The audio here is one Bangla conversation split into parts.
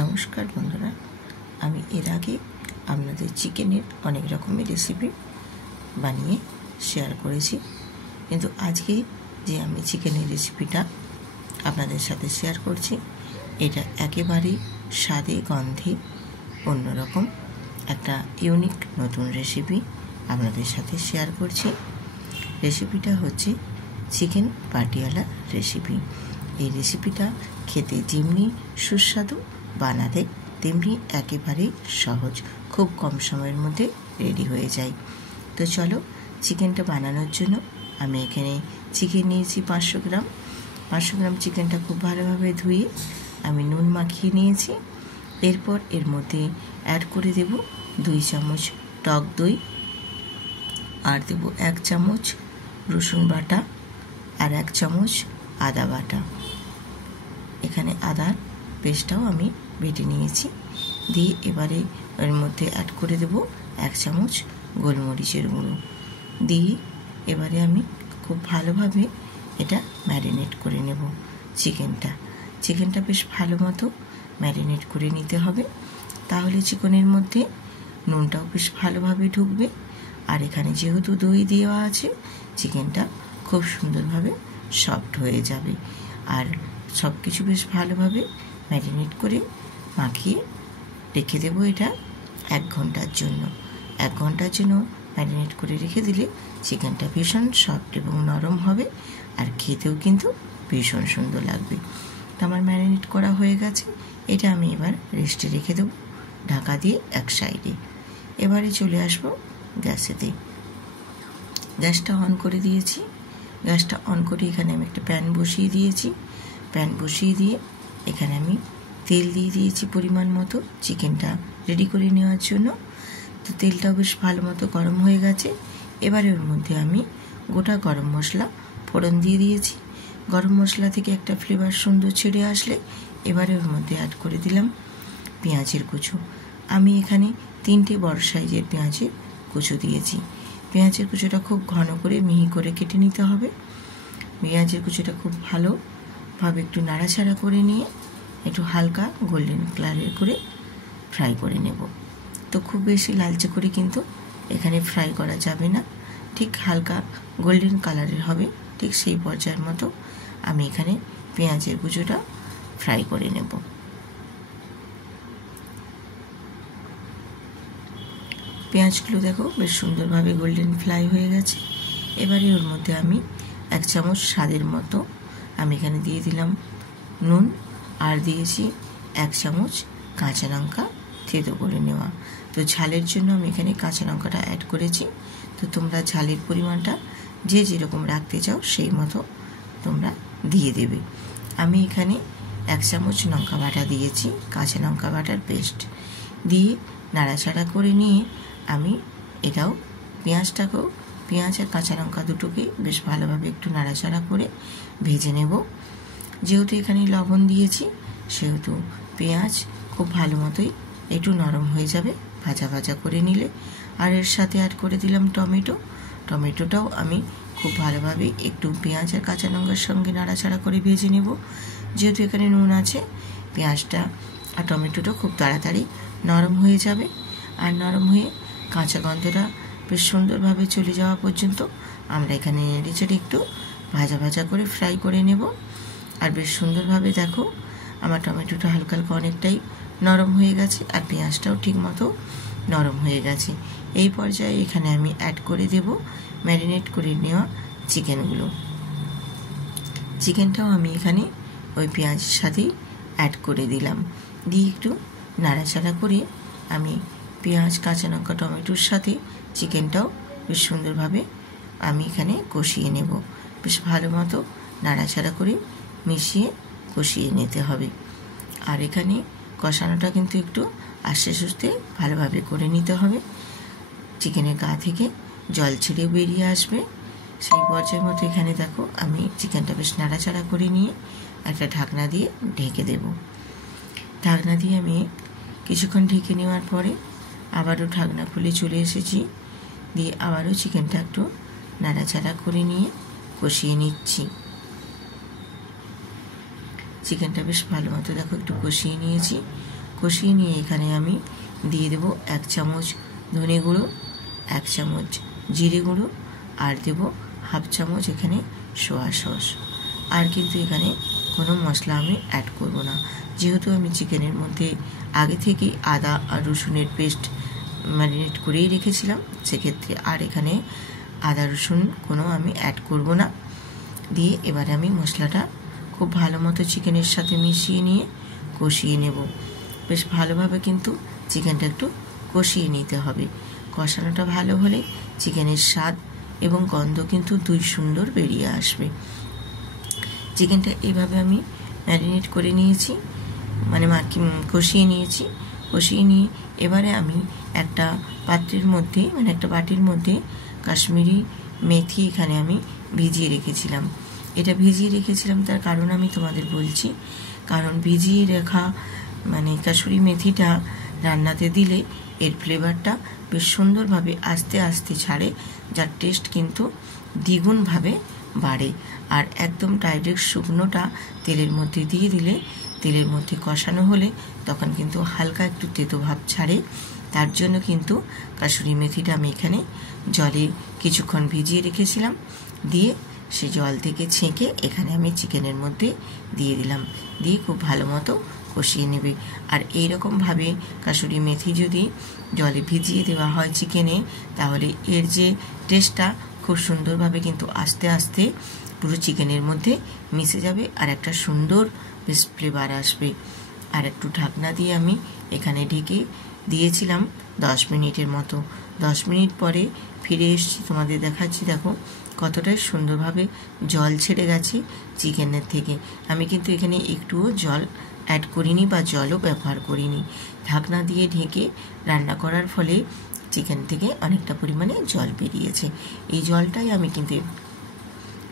নমস্কার বন্ধুরা, আমি এর আগে আপনাদের চিকেনের অনেক রকমের রেসিপি বানিয়ে শেয়ার করেছি, কিন্তু আজকে যে আমি চিকেনের রেসিপিটা আপনাদের সাথে শেয়ার করছি, এটা একেবারেই স্বাদে গন্ধে অন্যরকম একটা ইউনিক নতুন রেসিপি আপনাদের সাথে শেয়ার করছি। রেসিপিটা হচ্ছে চিকেন পাটিয়ালা রেসিপি। এই রেসিপিটা খেতে যেমনি সুস্বাদু, বানাতে তেমনি একেবারেই সহজ, খুব কম সময়ের মধ্যে রেডি হয়ে যায়। তো চলো, চিকেনটা বানানোর জন্য আমি এখানে চিকেন নিয়েছি 500 গ্রাম। 500 গ্রাম চিকেনটা খুব ভালোভাবে ধুয়ে আমি নুন মাখিয়ে নিয়েছি। এরপর এর মধ্যে অ্যাড করে দেব 2 চামচ টক দই, আর দেব 1 চামচ রসুন বাটা আর 1 চামচ আদা বাটা। এখানে আদার পেস্টটাও আমি বেটে নিয়েছি। দিয়ে এবারে এর মধ্যে অ্যাড করে দেব 1 চামচ গোলমরিচের গুঁড়ো। দিয়ে এবারে আমি খুব ভালোভাবে এটা ম্যারিনেট করে নেব। চিকেনটা বেশ ভালো মতো ম্যারিনেট করে নিতে হবে, তাহলে চিকেনের মধ্যে নুনটাও বেশ ভালোভাবে ঢুকবে। আর এখানে যেহেতু দই দেওয়া আছে, চিকেনটা খুব সুন্দরভাবে সফট হয়ে যাবে। আর সব কিছু বেশ ভালোভাবে ম্যারিনেট করে মাখিয়ে রেখে দেবো এটা 1 ঘন্টার জন্য। 1 ঘন্টার জন্য ম্যারিনেট করে রেখে দিলে চিকেনটা ভীষণ সফট এবং নরম হবে, আর খেতেও কিন্তু ভীষণ সুন্দর লাগবে। তো আমার ম্যারিনেট করা হয়ে গেছে, এটা আমি এবার রেস্টে রেখে দেবো ঢাকা দিয়ে এক সাইডে। এবারে চলে আসবো গ্যাসেতে। গ্যাসটা অন করে দিয়েছি। গ্যাসটা অন করে এখানে আমি একটা প্যান বসিয়ে দিয়েছি। প্যান বসিয়ে দিয়ে এখানে আমি তেল দিয়ে দিয়েছি পরিমাণ মতো চিকেনটা রেডি করে নেওয়ার জন্য। তো তেলটাও বেশ ভালো মতো গরম হয়ে গেছে। এবারে ওর মধ্যে আমি গোটা গরম মশলা ফোড়ন দিয়ে দিয়েছি। গরম মশলা থেকে একটা ফ্লেভার সুন্দর ছেড়ে আসলে এবারে ওর মধ্যে অ্যাড করে দিলাম পেঁয়াজের কুচো। আমি এখানে 3টে বড় সাইজের পেঁয়াজের কুচো দিয়েছি। পেঁয়াজের কুচোটা খুব ঘন করে মিহি করে কেটে নিতে হবে। পেঁয়াজের কুচোটা খুব ভালোভাবে একটু নাড়াচাড়া করে নিয়ে একটু হালকা গোল্ডেন কালারের করে ফ্রাই করে নেব। তো খুব বেশি লালচে করে কিন্তু এখানে ফ্রাই করা যাবে না, ঠিক হালকা গোল্ডেন কালারের হবে, ঠিক সেই পর্যায়ের মতো আমি এখানে পেঁয়াজের কুচোটা ফ্রাই করে নেব। পেঁয়াজগুলো দেখো বেশ সুন্দরভাবে গোল্ডেন ফ্রাই হয়ে গেছে। এবারে ওর মধ্যে আমি 1 চামচ স্বাদের মতো আমি এখানে দিয়ে দিলাম নুন, আর দিয়েছি 1 চামচ কাঁচা লঙ্কা থেতো করে নেওয়া। তো ঝালের জন্য আমি এখানে কাঁচা লঙ্কাটা অ্যাড করেছি। তো তোমরা ঝালের পরিমাণটা যে যেরকম রাখতে চাও সেই মতো তোমরা দিয়ে দেবে। আমি এখানে 1 চামচ লঙ্কা বাটা দিয়েছি, কাঁচা লঙ্কা বাটার পেস্ট দিয়ে নাড়াচাড়া করে নিয়ে আমি এটাও পেঁয়াজ আর কাঁচা লঙ্কা দুটোকে বেশ ভালোভাবে একটু নাড়াচাড়া করে ভেজে নেব। যেহেতু এখানে লবণ দিয়েছি, সেহেতু পেঁয়াজ খুব ভালো মতোই একটু নরম হয়ে যাবে ভাজা ভাজা করে নিলে। আর এর সাথে অ্যাড করে দিলাম টমেটোটাও আমি খুব ভালোভাবে একটু পেঁয়াজ আর কাঁচা লঙ্কার সঙ্গে নাড়াচাড়া করে ভেজে নেব। যেহেতু এখানে নুন আছে, পেঁয়াজটা আর টমেটোটা খুব তাড়াতাড়ি নরম হয়ে যাবে। আর নরম হয়ে কাঁচা গন্ধটা বেশ সুন্দরভাবে চলে যাওয়া পর্যন্ত আমরা এখানে নেড়েচেড়ে একটু ভাজা ভাজা করে ফ্রাই করে নেব। আর বেশ সুন্দরভাবে দেখো আমার টমেটোটা হালকা হালকা অনেকটাই নরম হয়ে গেছে, আর পেঁয়াজটাও ঠিক মতো নরম হয়ে গেছে। এই পর্যায়ে এখানে আমি অ্যাড করে দেব ম্যারিনেট করে নেওয়া চিকেনটাও আমি এখানে ওই পেঁয়াজের সাথেই অ্যাড করে দিলাম। দিয়ে একটু নাড়াচাড়া করে আমি পেঁয়াজ, কাঁচা লঙ্কা, টমেটোর সাথে চিকেনটাও বেশ সুন্দরভাবে আমি এখানে কষিয়ে নেব। বেশ ভালো মতো নাড়াচাড়া করে মিশিয়ে কষিয়ে নিতে হবে। আর এখানে কষানোটা কিন্তু একটু আস্তে সুস্তে ভালোভাবে করে নিতে হবে। চিকেনের গা থেকে জল ছেড়ে বেরিয়ে আসবে, সেই পর্যায়ের মতো এখানে দেখো আমি চিকেনটা বেশ নাড়াচাড়া করে নিয়ে একটা ঢাকনা দিয়ে ঢেকে দেব। ঢাকনা দিয়ে আমি কিছুক্ষণ ঢেকে নেওয়ার পরে আবারও ঢাকনা খুলে চলে এসেছি। দিয়ে আবারও চিকেনটা একটু নাড়াচাড়া করে নিয়ে কষিয়ে নিচ্ছি। চিকেনটা বেশ ভালো মতো দেখো একটু কষিয়ে নিয়েছি। কষিয়ে নিয়ে এখানে আমি দিয়ে দেবো 1 চামচ ধনে গুঁড়ো, 1 চামচ জিরে গুঁড়ো, আর দেবো 1/2 চামচ এখানে সোয়া সস। আর কিন্তু এখানে কোনো মশলা আমি অ্যাড করব না, যেহেতু আমি চিকেনের মধ্যে আগে থেকেই আদা আর রসুনের পেস্ট ম্যারিনেট করেই রেখেছিলাম, সেক্ষেত্রে আর এখানে আদা রসুন কোনো আমি অ্যাড করব না। দিয়ে এবারে আমি মশলাটা খুব ভালো মতো চিকেনের সাথে মিশিয়ে নিয়ে কষিয়ে নেব। বেশ ভালোভাবে কিন্তু চিকেনটা একটু কষিয়ে নিতে হবে। কষানোটা ভালো হলে চিকেনের স্বাদ এবং গন্ধ কিন্তু দুই সুন্দর বেরিয়ে আসবে। চিকেনটা এইভাবে আমি ম্যারিনেট করে নিয়েছি, মানে কষিয়ে নিয়েছি। কষিয়ে নিয়ে এবারে আমি একটা পাত্রের মধ্যে, মানে একটা বাটির মধ্যে কাশ্মীরি মেথি এখানে আমি ভিজিয়ে রেখেছিলাম। এটা ভিজিয়ে রেখেছিলাম তার কারণ আমি তোমাদের বলছি, কারণ ভিজিয়ে রাখা মানে কাসুরি মেথিটা রান্নাতে দিলে এর ফ্লেভারটা বেশ সুন্দরভাবে আস্তে আস্তে ছাড়ে, যার টেস্ট কিন্তু দ্বিগুণভাবে বাড়ে। আর একদম ডাইরেক্ট শুকনোটা তেলের মধ্যে দিয়ে দিলে, তেলের মধ্যে কষানো হলে তখন কিন্তু হালকা একটু তেতো ভাব ছাড়ে। তার জন্য কিন্তু কাসুরি মেথিটা আমি এখানে জলে কিছুক্ষণ ভিজিয়ে রেখেছিলাম, দিয়ে সে জল থেকে ছেঁকে এখানে আমি চিকেনের মধ্যে দিয়ে দিলাম। দিয়ে খুব ভালো মতো কষিয়ে নেবে। আর এইরকমভাবে কাসুরি মেথি যদি জলে ভিজিয়ে দেওয়া হয় চিকেনে, তাহলে এর যে টেস্টটা খুব সুন্দরভাবে কিন্তু আস্তে আস্তে পুরো চিকেনের মধ্যে মিশে যাবে, আর একটা সুন্দর বেশ ফ্লেভার আসবে। আর একটু ঢাকনা দিয়ে আমি এখানে ঢেকে দিয়েছিলাম 10 মিনিটের মতো। 10 মিনিট পরে ফিরে এসেছি, তোমাদের দেখাচ্ছি। দেখো কতটাই সুন্দরভাবে জল ছেড়ে গেছে চিকেনের থেকে। আমি কিন্তু এখানে একটুও জল অ্যাড করিনি বা জলও ব্যবহার করিনি। ঢাকনা দিয়ে ঢেকে রান্না করার ফলে চিকেন থেকে অনেকটা পরিমাণে জল বেরিয়েছে। এই জলটাই আমি কিন্তু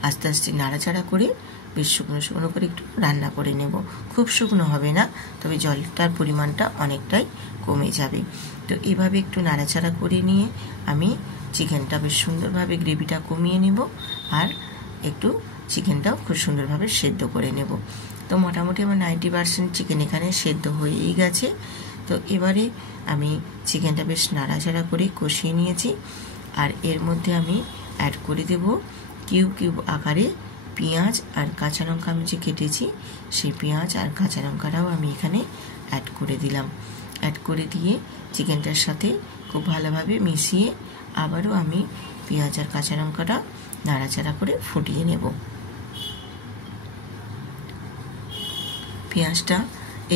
আস্তে আস্তে নাড়াচাড়া করে বেশ শুকনো শুকনো করে একটু রান্না করে নেব। খুব শুকনো হবে না, তবে জলটার পরিমাণটা অনেকটাই কমে যাবে। তো এভাবে একটু নাড়াচাড়া করে নিয়ে আমি চিকেনটা বেশ সুন্দরভাবে গ্রেভিটা কমিয়ে নেব, আর একটু চিকেনটাও খুব সুন্দরভাবে সেদ্ধ করে নেব। তো মোটামুটি আমার 90% চিকেন এখানে সেদ্ধ হয়েই গেছে। তো এবারে আমি চিকেনটা বেশ নাড়াচাড়া করে কষিয়ে নিয়েছি, আর এর মধ্যে আমি অ্যাড করে দেব কিউব কিউব আকারে পেঁয়াজ আর কাঁচা লঙ্কা আমি যে কেটেছি, সেই পেঁয়াজ আর কাঁচা লঙ্কাটাও আমি এখানে অ্যাড করে দিলাম। অ্যাড করে দিয়ে চিকেনটার সাথে খুব ভালোভাবে মিশিয়ে আবারও আমি পেঁয়াজ আর কাঁচা লঙ্কাটা নাড়াচাড়া করে ফুটিয়ে নেব। পেঁয়াজটা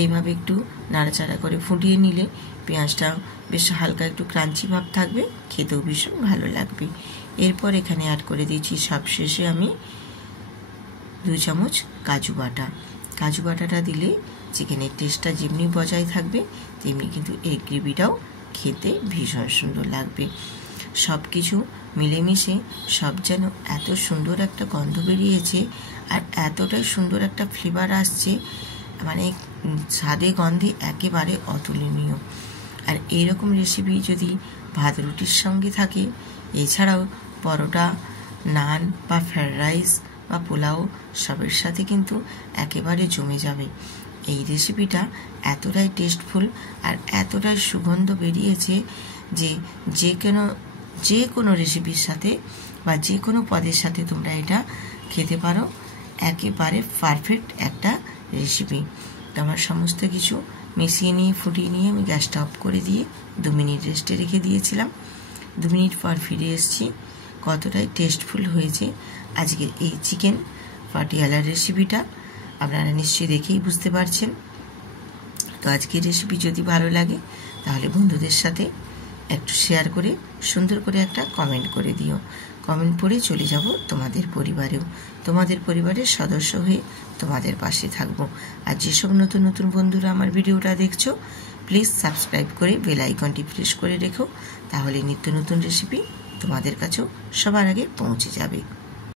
এইভাবে একটু নাড়াচাড়া করে ফুটিয়ে নিলে পেঁয়াজটা বেশ হালকা একটু ক্রাঞ্চি ভাব থাকবে, খেতেও ভীষণ ভালো লাগবে। এরপর এখানে অ্যাড করে দিয়েছি সবশেষে আমি 2 চামচ কাজু বাটা। কাজু বাটাটা দিলে চিকেনের টেস্টটা যেমনি বজায় থাকবে, তেমনি কিন্তু এই গ্রেভিটাও খেতে ভীষণ সুন্দর লাগবে। সব কিছু মিলেমিশে সব যেন এত সুন্দর একটা গন্ধ বেরিয়েছে, আর এতটাই সুন্দর একটা ফ্লেভার আসছে, মানে স্বাদে গন্ধে একেবারে অতুলনীয়। আর এইরকম রেসিপি যদি ভাত রুটির সঙ্গে থাকে, এছাড়াও পরোটা, নান বা ফ্রায়েড রাইস বা পোলাও সবের সাথে কিন্তু একেবারে জমে যাবে। এই রেসিপিটা এতটাই টেস্টফুল আর এতটাই সুগন্ধ বেরিয়েছে যে যে কোনো রেসিপির সাথে বা যে কোনো পদের সাথে তোমরা এটা খেতে পারো। একেবারে পারফেক্ট একটা রেসিপি। তো আমার সমস্ত কিছু মিশিয়ে নিয়ে ফুটিয়ে নিয়ে আমি গ্যাসটা অফ করে দিয়ে 2 মিনিট রেস্টে রেখে দিয়েছিলাম। 2 মিনিট পর ফিরে এসেছি। কতটাই টেস্টফুল হয়েছে আজকের এই চিকেন পাটিয়ালার রেসিপিটা, আপনারা নিশ্চয়ই দেখেই বুঝতে পারছেন। তো আজকের রেসিপি যদি ভালো লাগে তাহলে বন্ধুদের সাথে একটু শেয়ার করে সুন্দর করে একটা কমেন্ট করে দিও। কমেন্ট পড়ে চলে যাব তোমাদের পরিবারেও, তোমাদের পরিবারের সদস্য হয়ে তোমাদের পাশে থাকবো। আর যেসব নতুন নতুন বন্ধুরা আমার ভিডিওটা দেখছো, প্লিজ সাবস্ক্রাইব করে বেল আইকনটি প্রেস করে রেখো, তাহলে নিত্য নতুন রেসিপি তোমাদের কাছেও সবার আগে পৌঁছে যাবে।